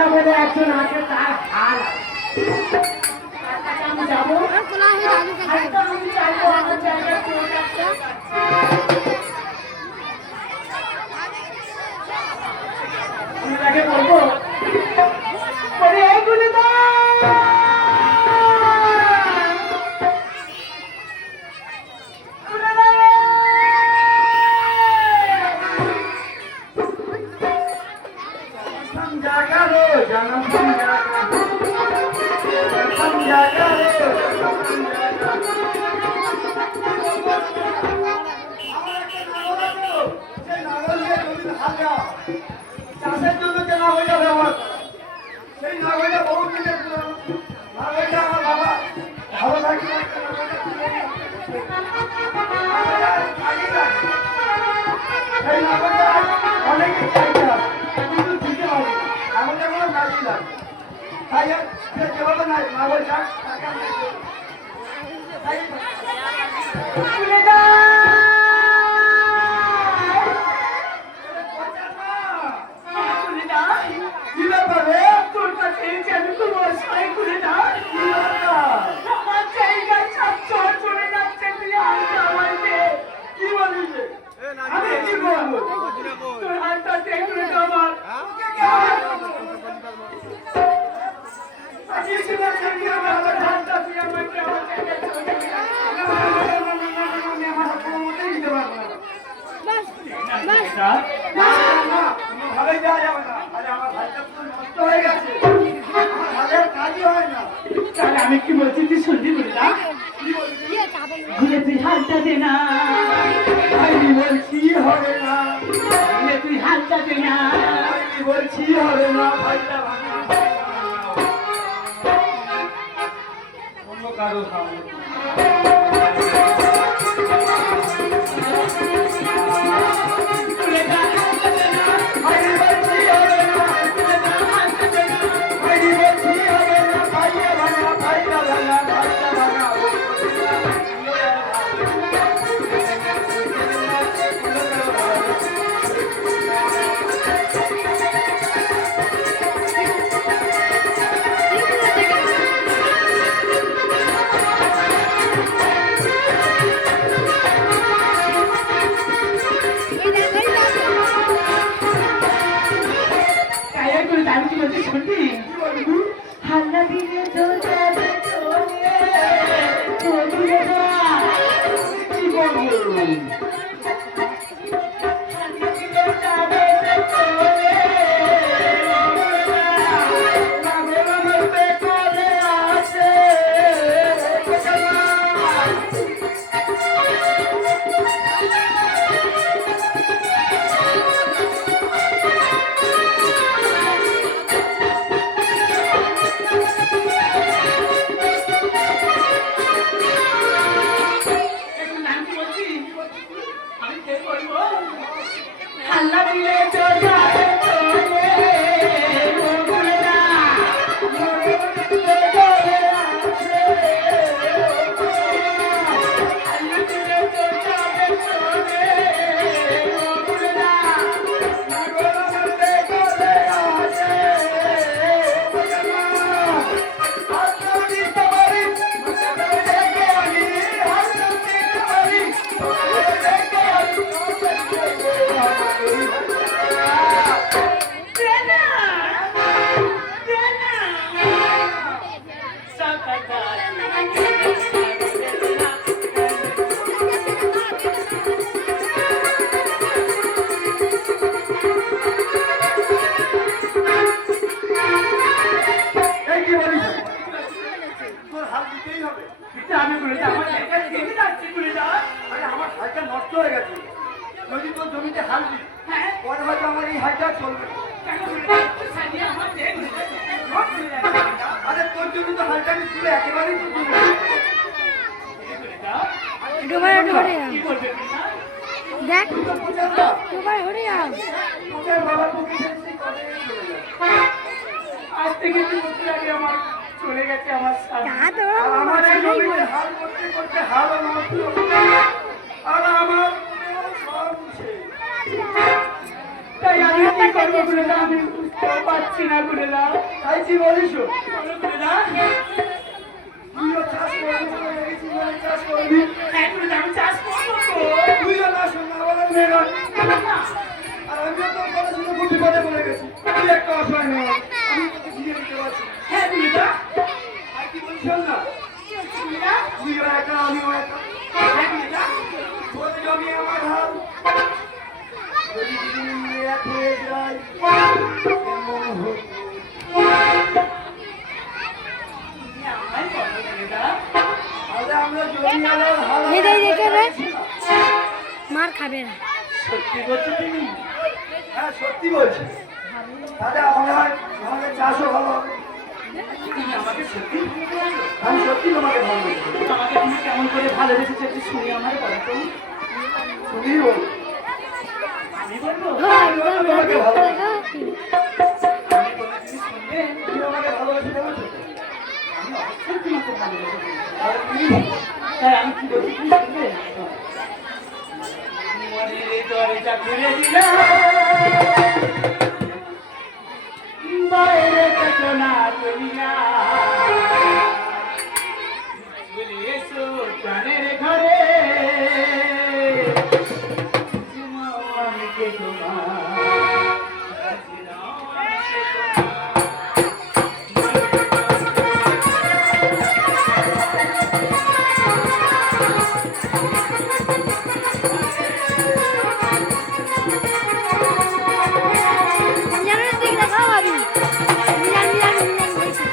হাল্লা বলে একজন আছে, তার হাল আমি যাবো, আমি চাইবো আমার জায়গায় চলে যাচ্ছে। আমি তাকে বলবো এইগুলি তো চাষের জন্য কেনা হয়ে যাবে আমার, সেই নাগরটা বহু দিনের নাগরটা আমার বাবা ভালো থাকি সেই নাগরটা অনেকে চাইছে কিন্তু দিতে হবে, আমাদের কোনো কাজই লাগে তাই যেভাবে নাগর চাষ আমি কি বলছি তুই শুনলি বললা ঘুরে তুই হালটা দে না, আমি বলছি হবে না, ঘুরে তুই হালটা দে না, আমি বলছি হবে না, ভাইটা অন্য কারো সামনে হাল্লা দিলে চলে কি বলবো হাল্লা দিলে চলে নষ্ট হয়ে গেছে, যদি তোর জমিতে হাল দিই পরে হয়তো আমার এই হালটা চলবে। আরে তোর জন্য তো হালটা আমি তুলে একেবারেই তো আজ থেকে আমার চলে গেছে আমার আমার এই জমিতে হাল করতে করতে হালও নষ্ট আর আমার সব তাই আমি কি করবো বলে আমি পাচ্ছি না করে দাও। তাই কি বলিস? করে দাও। তুইও চাষ করবি বলে রেখেছি, মানে চাষ করবি। হ্যাঁ করে দাও, আমি চাষ করবো তো। তুইও না শোন না বলে মেয়ে। আর আমিও তোর কথা শুনে খুব বিপদে পড়ে গেছি। তুই একটা অসহায় মেয়ে, আমি তোকে ঘিরে দিতে পারছি না। হ্যাঁ করে দাও। আর কি বলিস শোন না, তুইও একা আমিও একা। হ্যাঁ করে দাও। তোর জমি আমার হাল, যদি দুজনে মিলে এক হয়ে যায় কেমন হতো। তুমি আমায় বলো করে দাও। তাহলে আমরা জমি আলার হাল এটাই দেখে রে। মার খাবে না। সত্যি বলছো তুমি? হ্যাঁ সত্যি বলছি। তাহলে আমাদের চাষও ভালো হবে। তুমি আমাকে সত্যি ভালোবাসো? আমি সত্যি তোমাকে ভালোবাসি। আমাকে তুমি কেমন করে ভালোবেসেছো একটু শুনি আমার বলো তো। তুমি বল। আমি বলবো? তোমাকে ভালোবাসি। আমি বলে তুমি শুনবে? তুমি আমাকে ভালোবাসি বলেছো? আমি অবশ্যই তোমাকে ভালোবেসে বলবো। তাহলে তুমি বল। তাই আমি কি বলছি তুমি শুনবে? মনের দরজা খুলে দিলাম, বাইরে থেকো না তুমি না, চলে এসো প্রাণের ঘরে, চিনাও আমি কে তোমার, চিনাও আমি কে মিজানের দিকে দেখাও আমি। মিজান বলছি।